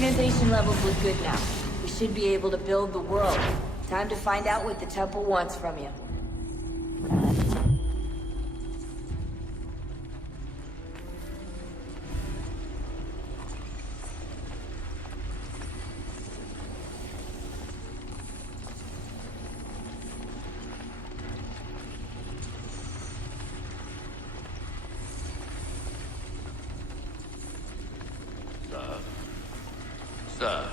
Synchronization levels look good now. We should be able to build the world. Time to find out what the temple wants from you. Sir.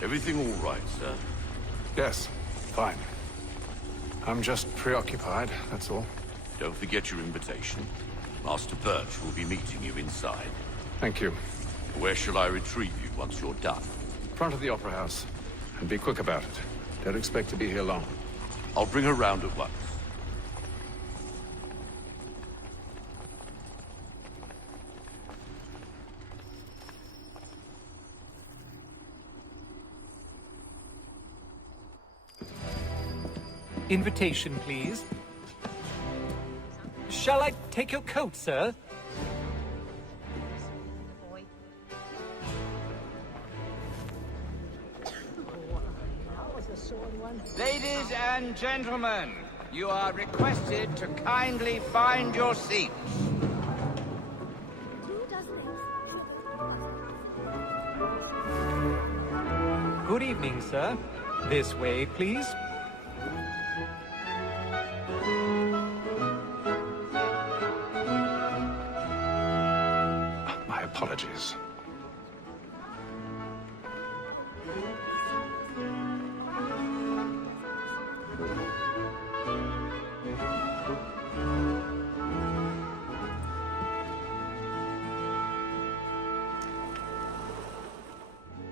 Everything all right, sir? Yes, fine. I'm just preoccupied, that's all. Don't forget your invitation. Master Birch will be meeting you inside. Thank you. Where shall I retrieve you once you're done? Front of the Opera House. And be quick about it. Don't expect to be here long. I'll bring her round at once. Invitation, please. Shall I take your coat, sir? Ladies and gentlemen, you are requested to kindly find your seats. Good evening, sir. This way, please. My apologies.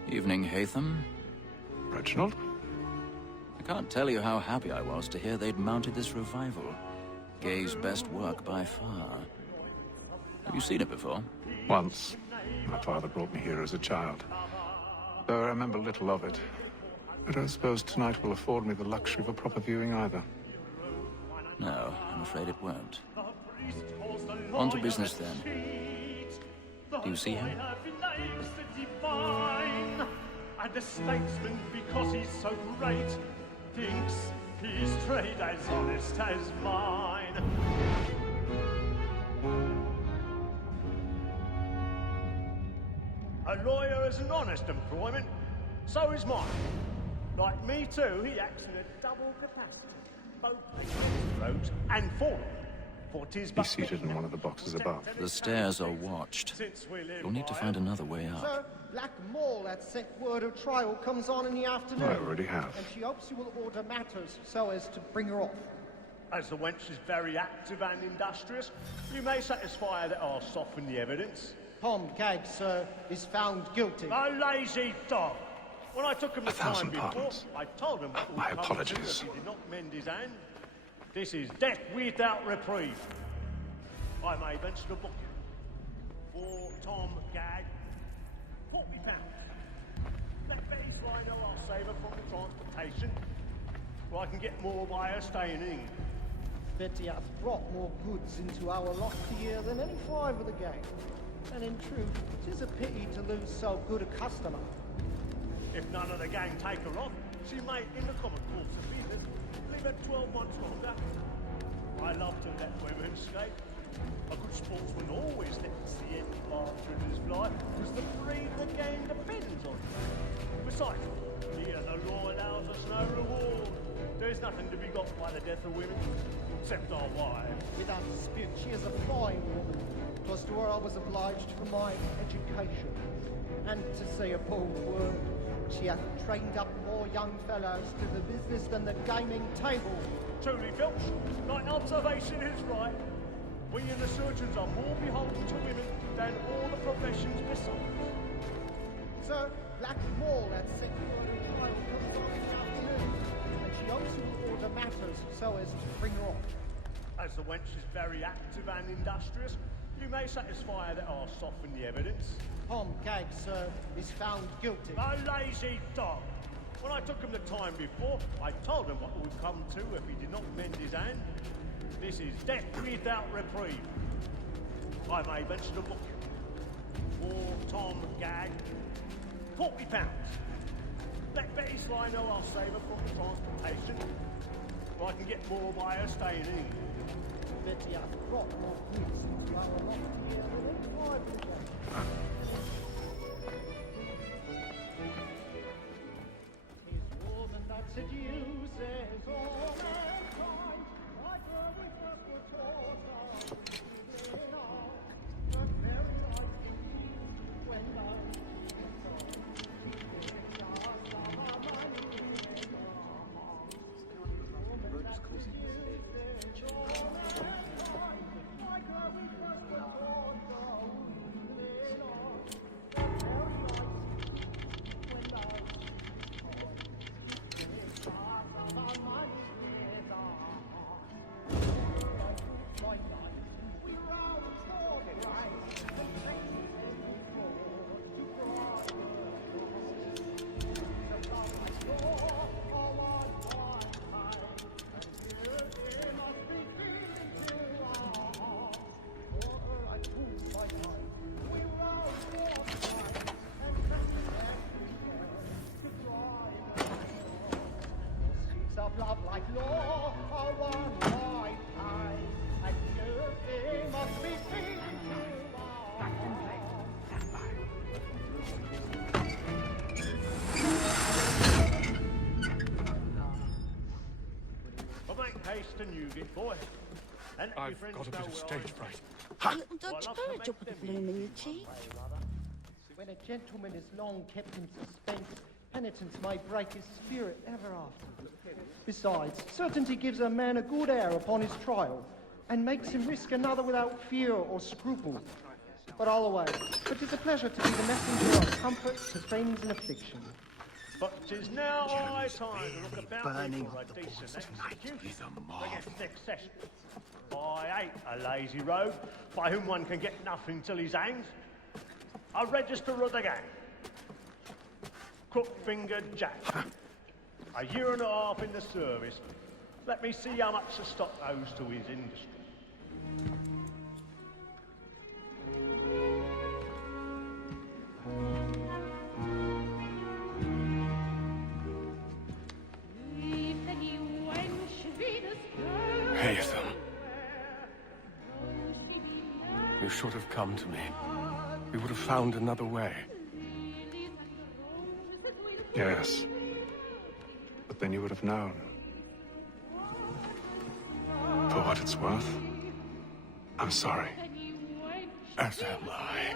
Evening, Haytham. Reginald? I can't tell you how happy I was to hear they'd mounted this revival. Gay's best work by far. Have you seen it before? Once. My father brought me here as a child. Though I remember little of it. I don't suppose tonight will afford me the luxury of a proper viewing either. No, I'm afraid it won't. On to business then. Do you see him? And a statesman, because he's so great, thinks his trade as honest as mine. A lawyer is an honest employment, so is mine. Like me too, he acts in a double capacity, both against throat and for. He's seated in one of the boxes above. The stairs are watched. You'll need to find another way up. Sir, Black Mall had sent word of trial comes on in the afternoon. I already have. And she hopes you will order matters so as to bring her off. As the wench is very active and industrious, you may satisfy that I'll soften the evidence. Tom Gagg, sir, is found guilty. A lazy dog! When I took him the time before, pardons. I told him what My would come to apologies. if he did not mend his hand. This is death without reprieve. I may venture to book you. For Tom Gagg, £40. Let Betty's rhino, I'll save her from the transportation. Or I can get more by her staying in England. Betty hath brought more goods into our lot here than any five of the gang. And in truth, 'tis a pity to lose so good a customer. If none of the gang take her on, she may, in the common course of business, leave her 12 months longer. I love to let women escape. A good sportsman always lets the end partridges fly, because the breed of the game depends on it. Besides, here the law allows us no reward. There's nothing to be got by the death of women, except our wives. Without dispute, she is a fine woman. 'Twas to her I was obliged for my education. And to say a bold word, she hath trained up more young fellows to the business than the gaming table. Truly, Filch, my observation is right. We and the surgeons are more beholden to women than all the professions besides. Sir, Black Mall had sent word of trial comes on this afternoon, and she hopes you will order matters so as to bring her off. As the wench is very active and industrious, you may satisfy her that I'll soften the evidence. Tom Gagg, sir, is found guilty. A lazy dog! When I took him the time before, I told him what would come to if he did not mend his hand. This is death without reprieve. I may venture to book you. For Tom Gagg, £40. Let Betty Sly know I'll save her from the transportation. Or I can get more by her staying in. Betty, I've got more goods to run along here. His wars and that seduces all mankind. Like a river for torture, within all, but very like when of love like law are one white eye, and you must be seen to Well, make haste and you get, boy. And let your I've friends got a bit know of where stage I'm- fright. Don't you bear a drop of the bloom in your cheek? when a gentleman is long kept in suspense, penitence may break his spirit ever after. Besides, certainty gives a man a good air upon his trial, and makes him risk another without fear or scruple. But all away, it is a pleasure to be the messenger of comfort to friends in affliction. But 'tis now high time to look about me for a decent execution against next session. I hate a lazy rogue by whom one can get nothing till he's hanged. A register of the gang. Crook-fingered Jack. A year and a half in the service. Let me see how much the stock owes to his industry. Haytham. You should have come to me. We would have found another way. Yes. But then you would have known. For what it's worth, I'm sorry. As am I.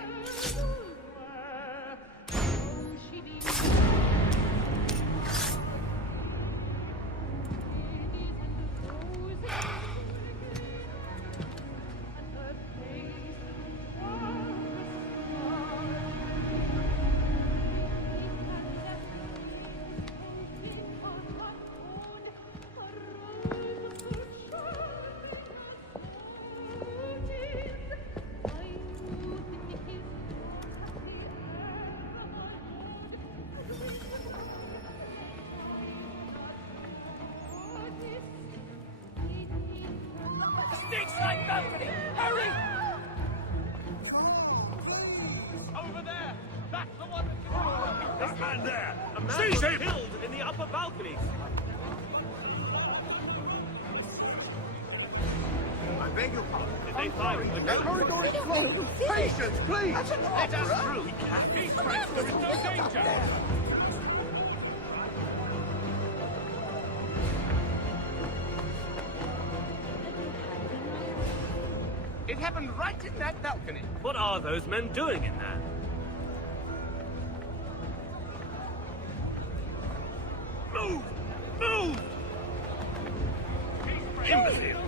Over there! That's the one! This man there! A man was killed in the upper balconies! I beg your pardon. Did they find the The corridor is closed. Patience, please. Let us through! These threats, there is no danger! It happened right in that balcony. What are those men doing in there? Move! Move! Imbecile!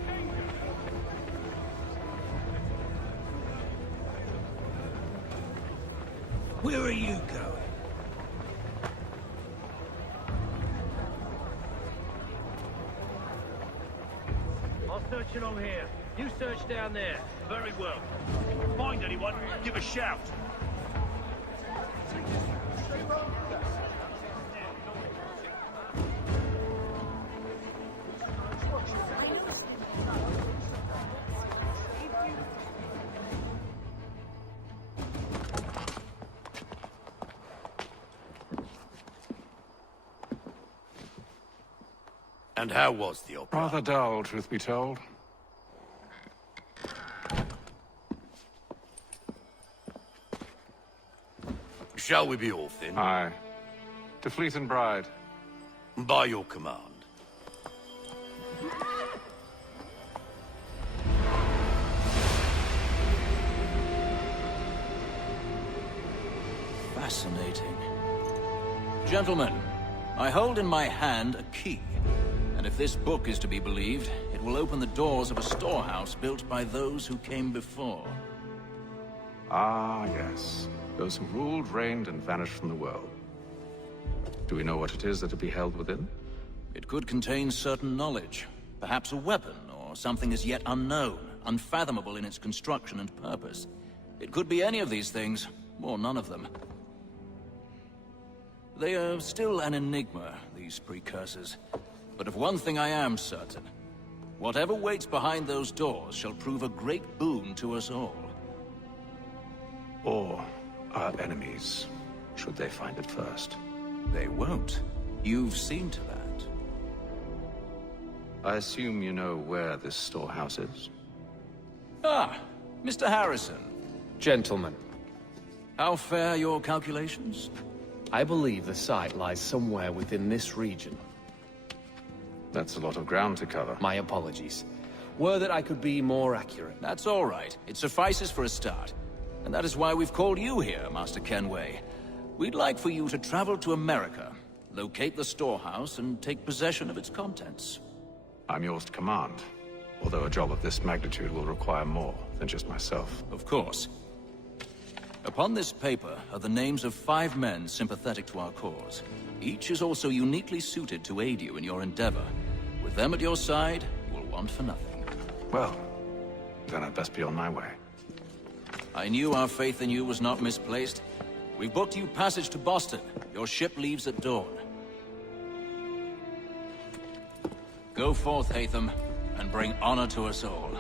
Where are you going? I'll search along here. You search down there. Very well. Find anyone, give a shout. And how was the opera? Rather dull, truth be told. Shall we be off then? Aye. To Fleet and Bride. By your command. Fascinating. Gentlemen, I hold in my hand a key. And if this book is to be believed, it will open the doors of a storehouse built by those who came before. Ah, yes. Those who ruled, reigned, and vanished from the world. Do we know what it is that will be held within? It could contain certain knowledge. Perhaps a weapon, or something as yet unknown, unfathomable in its construction and purpose. It could be any of these things, or none of them. They are still an enigma, these precursors. But of one thing I am certain. Whatever waits behind those doors shall prove a great boon to us all. Or our enemies, should they find it first. They won't. You've seen to that. I assume you know where this storehouse is? Ah, Mr. Harrison. Gentlemen, How fare your calculations? I believe the site lies somewhere within this region. That's a lot of ground to cover. My apologies. Were that I could be more accurate. That's all right. It suffices for a start. And that is why we've called you here, Master Kenway. We'd like for you to travel to America, locate the storehouse, and take possession of its contents. I'm yours to command. Although a job of this magnitude will require more than just myself. Of course. Upon this paper are the names of 5 men sympathetic to our cause. Each is also uniquely suited to aid you in your endeavor. With them at your side, you will want for nothing. Well, then I'd best be on my way. I knew our faith in you was not misplaced. We've booked you passage to Boston. Your ship leaves at dawn. Go forth, Hatham, and bring honor to us all.